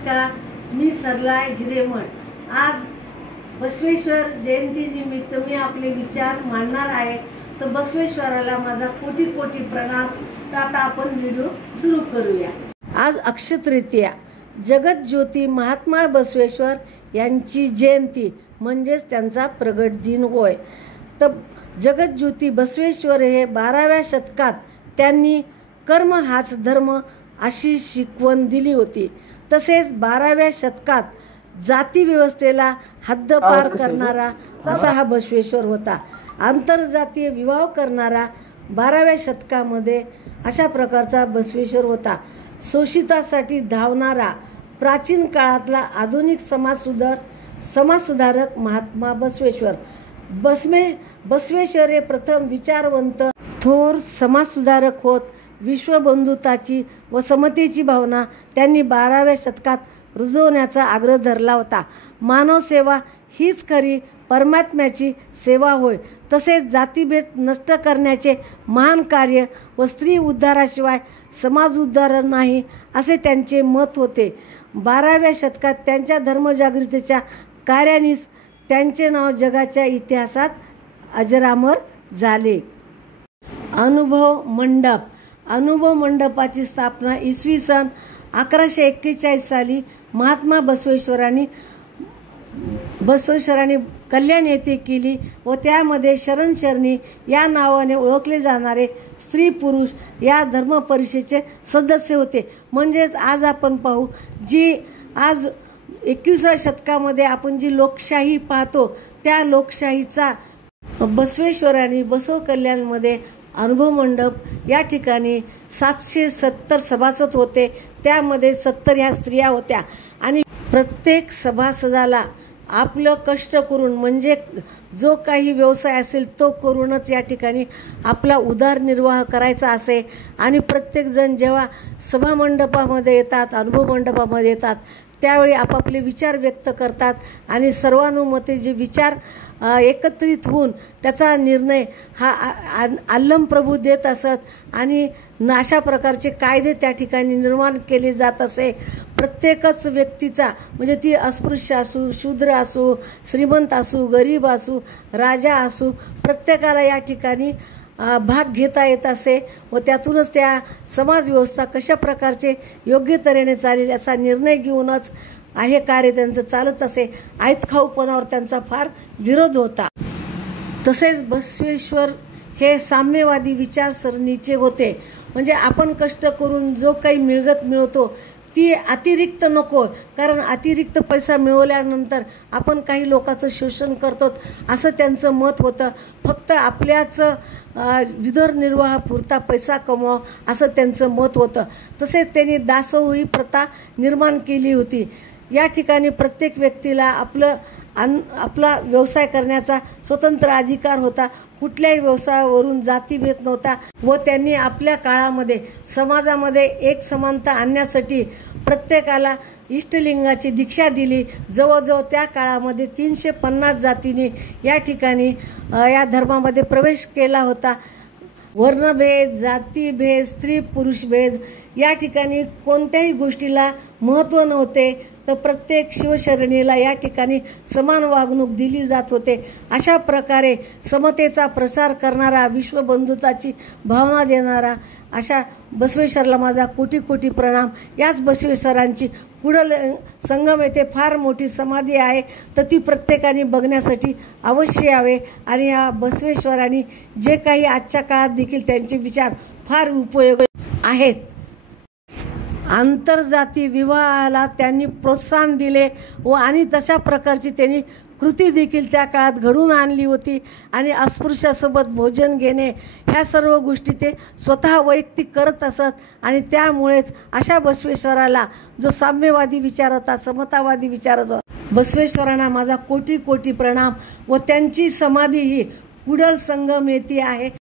नमस्कार, मी सरला हिरेमठ। आज बसवेश्वर जयंती निमित्त मी आपले विचार मांडणार आहे। तर बसवेश्वराला माझा कोटी कोटी प्रणाम। तर आता आपण व्हिडिओ सुरू करूया। आज अक्षय तृतीया, जगत ज्योती महात्मा बसवेश्वर यांची जयंती म्हणजेच त्यांचा प्रगट दिन होय। तर जगत ज्योती बसवेश्वर हे 12व्या शतकात त्यांनी कर्म हाच धर्म अशी शिकवण दिली होती। तसेच 12व्या शतकात जाती व्यवस्थेला हद्दपार करणारा असा हा बसवेश्वर होता। आंतरजातीय विवाह करणारा 12व्या शतकामध्ये अशा प्रकारचा बसवेश्वर होता। शोषितासाठी धावणारा प्राचीन काळातला आधुनिक समाजसुधारक महात्मा बसवेश्वर। बसवेश्वर हे प्रथम विचारवंत थोर समाजसुधारक होत। विश्वबंधुताची व समतेची भावना त्यांनी 12व्या शतकात रुजवण्याचा आग्रह धरला होता। मानव सेवा हीच खरी परमात्म्याची सेवा होय। तसेच जातीभेद नष्ट करण्याचे महान कार्य व स्त्री उद्धाराशिवाय समाज उद्धार नाही असे त्यांचे मत होते। 12व्या शतकात त्यांच्या धर्मजागृतीच्या कार्यानेच त्यांचे नाव जगाच्या इतिहासात अजरामर झाले। अनुभव मंडपाची स्थापना इसवी सन 1141 साली महात्मा बसवेश्वरांनी कल्याण येथे केली व त्यामध्ये शरण शरणी या नावाने ओळखले जाणारे स्त्री पुरुष या धर्म परिषदेचे सदस्य होते। म्हणजेच आज आपण पाहू जी आज 21व्या शतकामध्ये आपण जी लोकशाही पाहतो त्या लोकशाहीचा बसवेश्वरांनी बसव कल्याणमध्ये अनुभव मंडप या ठिकाणी 770 सभासद होते। त्यामध्ये 70 ह्या स्त्रिया होत्या आणि प्रत्येक सभासदाला आपलं कष्ट करून म्हणजे जो काही व्यवसाय असेल तो करूनच या ठिकाणी आपला उदरनिर्वाह करायचा असे। आणि प्रत्येक जण जेव्हा सभा मंडपामध्ये येतात, अनुभव मंडपामध्ये येतात त्यावेळी आपापले विचार व्यक्त करतात आणि सर्वानुमते जे विचार एकत्रित होऊन त्याचा निर्णय हा आल्लम प्रभू देत असत आणि अशा प्रकारचे कायदे त्या ठिकाणी निर्माण केले जात असे। प्रत्येकच व्यक्तीचा म्हणजे ती अस्पृश्य असू, शूद्र असू, श्रीमंत असू, गरीब असू, राजा असू, प्रत्येकाला या ठिकाणी भाग घेता येत असे व त्यातूनच त्या समाज व्यवस्था कशा प्रकारचे योग्य तऱ्हेने चालेल असा निर्णय घेऊनच हे कार्य त्यांचं चालत असे। आयतखाऊपणावर त्यांचा फार विरोध होता। तसेच बसवेश्वर हे साम्यवादी विचारसरणीचे होते। म्हणजे आपण कष्ट करून जो काही मिळगत मिळवतो ती अतिरिक्त नको, कारण अतिरिक्त पैसा मिळवल्यानंतर आपण काही लोकांचं शोषण करतो असं त्यांचं मत होतं। फक्त आपल्याच उदरनिर्वाहापुरता पैसा कमवा असं त्यांचं मत होतं। तसेच त्यांनी दासोही प्रथा निर्माण केली होती। या ठिकाणी प्रत्येक व्यक्तीला आपला व्यवसाय करण्याचा स्वतंत्र अधिकार होता। कुठल्याही व्यवसायावरून जातीभेद नव्हता व त्यांनी आपल्या काळामध्ये समाजामध्ये एक समानता आणण्यासाठी प्रत्येकाला इष्टलिंगाची दीक्षा दिली। जवळजवळ त्या काळामध्ये 350 जातींनी या ठिकाणी या धर्मामध्ये प्रवेश केला होता। वर्णभेद, जातीभेद, स्त्री पुरुष भेद या ठिकाणी कोणत्याही गोष्टीला महत्त्व नव्हते। तर प्रत्येक शिवशरणीला या ठिकाणी समान वागणूक दिली जात होते। अशा प्रकारे समतेचा प्रसार करणारा, विश्वबंधुताची भावना देणारा अशा बसवेश्वराला माझा कोटी कोटी प्रणाम। याच बसवेश्वरांची कुडल संगम येथे फार मोठी समाधी आहे, तर ती प्रत्येकाने बघण्यासाठी अवश्य यावे। आणि या बसवेश्वरांनी जे काही आजच्या काळात देखील त्यांचे विचार फार उपयोगी आहेत। आंतरजाती विवाहाला त्यांनी प्रोत्साहन दिले व आणि तशा प्रकारची त्यांनी कृती देखील त्या काळात घडवून आणली होती। आणि अस्पृश्यासोबत भोजन घेणे ह्या सर्व गोष्टी ते स्वतः वैयक्तिक करत असत। आणि त्यामुळेच अशा बसवेश्वराला जो साम्यवादी विचार होता, समतावादी विचार होता, बसवेश्वरांना माझा कोटी कोटी प्रणाम व त्यांची समाधी ही कुडल संगम येथे आहे।